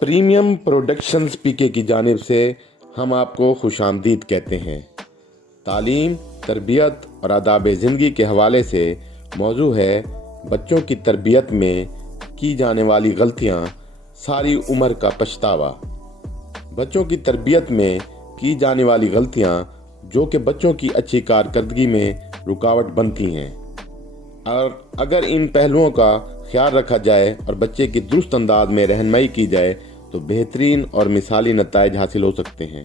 Premium productions पीके की जानिब से हम आपको खुशामदीद कहते हैं। तालीम, तरबियत और आदाब ज़िंदगी के हवाले से मौजू है बच्चों की तरबियत में की जाने वाली गलतियां, सारी उम्र का पछतावा। बच्चों की तरबियत में की जाने वाली गलतियां जो कि बच्चों की अच्छी कारकर्दगी में रुकावट बनती हैं, और अगर इन पहलुओं का ख्याल रखा जाए और बच्चे की दुरुस्त अंदाज में रहनुमाई की जाए तो बेहतरीन और मिसाली नताइज हासिल हो सकते हैं।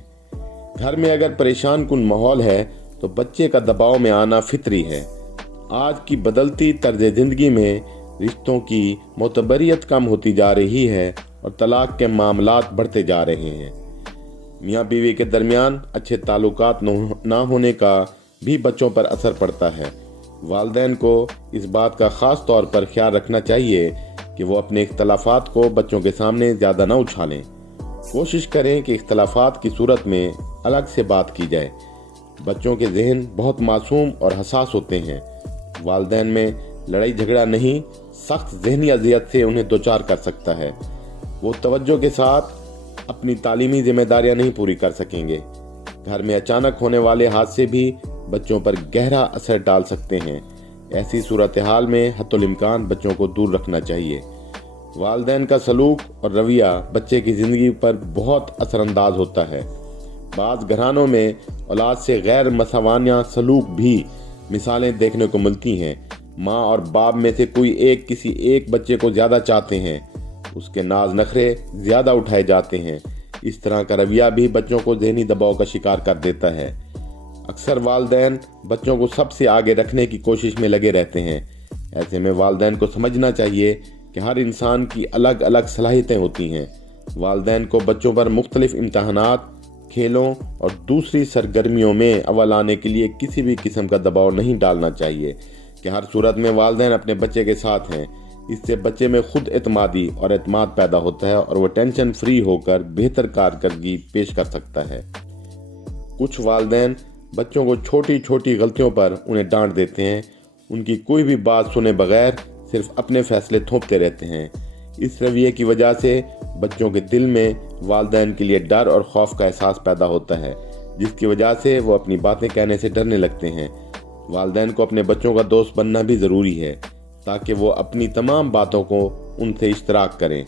घर में अगर परेशान कुन माहौल है तो बच्चे का दबाव में आना फितरी है। आज की बदलती तर्ज ज़िंदगी में रिश्तों की मोतबरियत कम होती जा रही है और तलाक के मामलात बढ़ते जा रहे हैं। मियाँ बीवी के दरमियान अच्छे ताल्लुकात ना होने का भी बच्चों पर असर पड़ता है। वालिदैन को इस बात का ख़ास तौर पर ख्याल रखना चाहिए कि वो अपने इख्तलाफात को बच्चों के सामने ज़्यादा ना उछालें। कोशिश करें कि इख्तलाफात की सूरत में अलग से बात की जाए। बच्चों के जहन बहुत मासूम और हसास होते हैं। वालिदैन में लड़ाई झगड़ा नहीं, सख्त जहनी अजियत से उन्हें दो चार कर सकता है। वो तवज्जो के साथ अपनी तालीमी जिम्मेदारियां नहीं पूरी कर सकेंगे। घर में अचानक होने वाले हादसे भी बच्चों पर गहरा असर डाल सकते हैं। ऐसी सूरत हाल में हत्तुल इम्कान बच्चों को दूर रखना चाहिए। वालिदैन का सलूक और रवैया बच्चे की ज़िंदगी पर बहुत असरअंदाज होता है। बाज़ घरानों में औलाद से गैर मसवानिया सलूक भी मिसालें देखने को मिलती हैं। माँ और बाप में से कोई एक किसी एक बच्चे को ज़्यादा चाहते हैं, उसके नाज नखरे ज़्यादा उठाए जाते हैं। इस तरह का रवैया भी बच्चों को ज़हनी दबाव का शिकार कर देता है। अक्सर वालिदैन बच्चों को सबसे आगे रखने की कोशिश में लगे रहते हैं। ऐसे में वालिदैन को समझना चाहिए कि हर इंसान की अलग अलग सलाहियतें होती हैं। वालिदैन को बच्चों पर मुख्तलिफ इम्तहानात, खेलों और दूसरी सरगर्मियों में अव्वल आने के लिए किसी भी किस्म का दबाव नहीं डालना चाहिए कि हर सूरत में वालिदैन अपने बच्चे के साथ हैं। इससे बच्चे में खुद एतमादी और एतमाद पैदा होता है और वह टेंशन फ्री होकर बेहतर कारकर्दगी पेश कर सकता है। कुछ वालिदैन बच्चों को छोटी छोटी गलतियों पर उन्हें डांट देते हैं। उनकी कोई भी बात सुने बगैर सिर्फ अपने फैसले थोपते रहते हैं। इस रवैये की वजह से बच्चों के दिल में वालिदैन के लिए डर और खौफ का एहसास पैदा होता है, जिसकी वजह से वो अपनी बातें कहने से डरने लगते हैं। वालिदैन को अपने बच्चों का दोस्त बनना भी ज़रूरी है ताकि वो अपनी तमाम बातों को उनसे इश्तराक करें।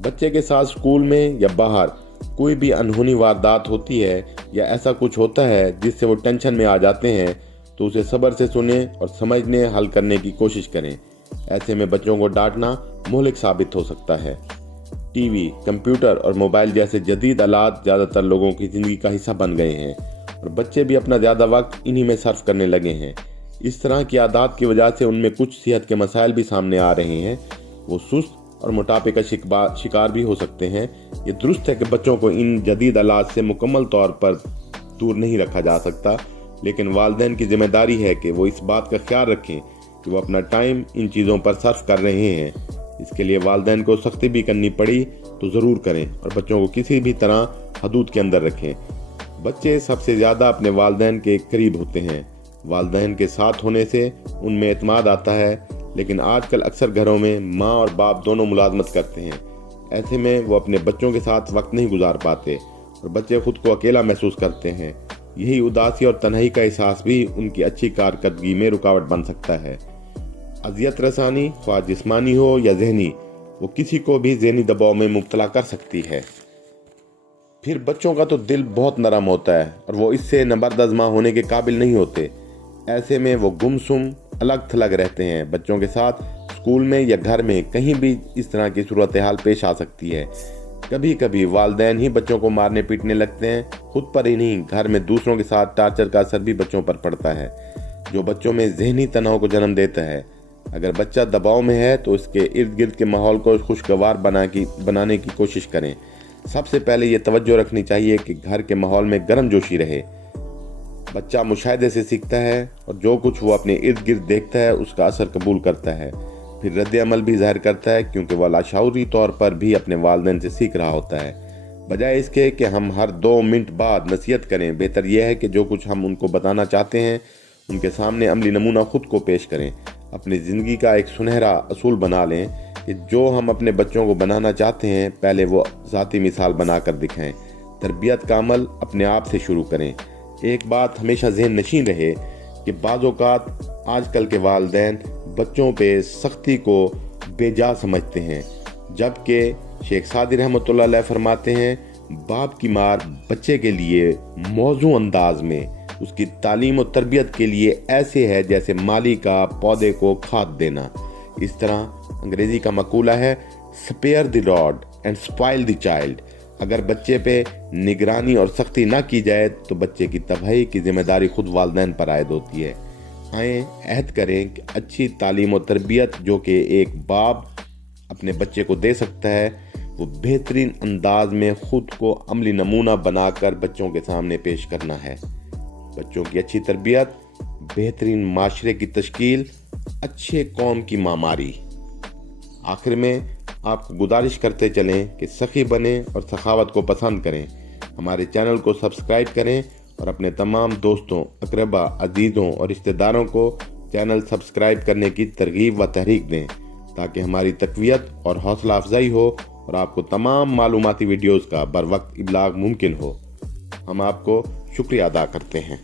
बच्चे के साथ स्कूल में या बाहर कोई भी अनहोनी वारदात होती है या ऐसा कुछ होता है जिससे वो टेंशन में आ जाते हैं तो उसे सब्र से सुने और समझने हल करने की कोशिश करें। ऐसे में बच्चों को डांटना मुहलिक साबित हो सकता है। टीवी, कंप्यूटर और मोबाइल जैसे जदीद आलात ज़्यादातर लोगों की ज़िंदगी का हिस्सा बन गए हैं और बच्चे भी अपना ज़्यादा वक्त इन्हीं में सर्फ करने लगे हैं। इस तरह की आदत की वजह से उनमें कुछ सेहत के मसाइल भी सामने आ रहे हैं। वो सुस्त और मोटापे का शिकार भी हो सकते हैं। ये दुरुस्त है कि बच्चों को इन जदीद आलात से मुकम्मल तौर पर दूर नहीं रखा जा सकता, लेकिन वालिदैन की जिम्मेदारी है कि वो इस बात का ख्याल रखें कि वो अपना टाइम इन चीज़ों पर सर्फ कर रहे हैं। इसके लिए वालिदैन को सख्ती भी करनी पड़ी तो ज़रूर करें और बच्चों को किसी भी तरह हदूद के अंदर रखें। बच्चे सबसे ज़्यादा अपने वालिदैन के करीब होते हैं। वालिदैन के साथ होने से उनमें एतमाद आता है, लेकिन आजकल अक्सर घरों में माँ और बाप दोनों मुलाजमत करते हैं। ऐसे में वो अपने बच्चों के साथ वक्त नहीं गुजार पाते और बच्चे खुद को अकेला महसूस करते हैं। यही उदासी और तन्हाई का एहसास भी उनकी अच्छी कारकर्दगी में रुकावट बन सकता है। अजियत रसानी, ख्वाह जिस्मानी हो या जहनी, वो किसी को भी जहनी दबाव में मुब्तला कर सकती है। फिर बच्चों का तो दिल बहुत नरम होता है और वो इससे नबरदज़मा होने के काबिल नहीं होते। ऐसे में वो गुमसुम अलग थलग रहते हैं। बच्चों के साथ स्कूल में या घर में कहीं भी इस तरह की सूरत हाल पेश आ सकती है। कभी कभी वालिदैन ही बच्चों को मारने पीटने लगते हैं। खुद पर ही नहीं, घर में दूसरों के साथ टार्चर का असर भी बच्चों पर पड़ता है, जो बच्चों में जहनी तनाव को जन्म देता है। अगर बच्चा दबाव में है तो उसके इर्द गिर्द के माहौल को खुशगवार बनाने की कोशिश करें। सबसे पहले ये तवज्जो रखनी चाहिए कि घर के माहौल में गर्म जोशी रहे। बच्चा मुशाहिदे से सीखता है और जो कुछ वो अपने इर्द गिर्द देखता है उसका असर कबूल करता है, फिर रद्द अमल भी ज़ाहिर करता है, क्योंकि वह लाशऊरी तौर पर भी अपने वालिदैन से सीख रहा होता है। बजाय इसके कि हम हर 2 मिनट बाद नसीहत करें, बेहतर यह है कि जो कुछ हम उनको बताना चाहते हैं उनके सामने अमली नमूना खुद को पेश करें। अपनी ज़िंदगी का एक सुनहरा असूल बना लें कि जो हम अपने बच्चों को बनाना चाहते हैं पहले वो ذاتی मिसाल बना कर दिखाएं। तरबियत का अमल अपने आप से शुरू करें। एक बात हमेशा ज़हन नशीं रहे कि बाज़ औक़ात आजकल के वालिदैन बच्चों पे सख्ती को बेजा समझते हैं, जबकि शेख सादी रहमतुल्लाह अलैह फरमाते हैं बाप की मार बच्चे के लिए मौजू अंदाज में उसकी तालीम और तरबियत के लिए ऐसे है जैसे माली का पौधे को खाद देना। इस तरह अंग्रेज़ी का मकूला है spare the rod and spoil the child. अगर बच्चे पे निगरानी और सख्ती ना की जाए तो बच्चे की तबाही की जिम्मेदारी खुद वालिदैन पर आयद होती है। आए अहद करें कि अच्छी तालीम और तरबियत जो कि एक बाप अपने बच्चे को दे सकता है वो बेहतरीन अंदाज में ख़ुद को अमली नमूना बनाकर बच्चों के सामने पेश करना है। बच्चों की अच्छी तरबियत, बेहतरीन माशरे की तश्कील, अच्छे कौम की मामारी। आखिर में आपको गुजारिश करते चलें कि सखी बने और सखावत को पसंद करें। हमारे चैनल को सब्सक्राइब करें और अपने तमाम दोस्तों, अकरबा, अजीज़ों और रिश्तेदारों को चैनल सब्सक्राइब करने की तरगीब व तहरीक दें ताकि हमारी तक़वियत और हौसला अफजाई हो और आपको तमाम मालूमाती वीडियोज़ का बर वक्त इब्लाग मुमकिन हो। हम आपको शुक्रिया अदा करते हैं।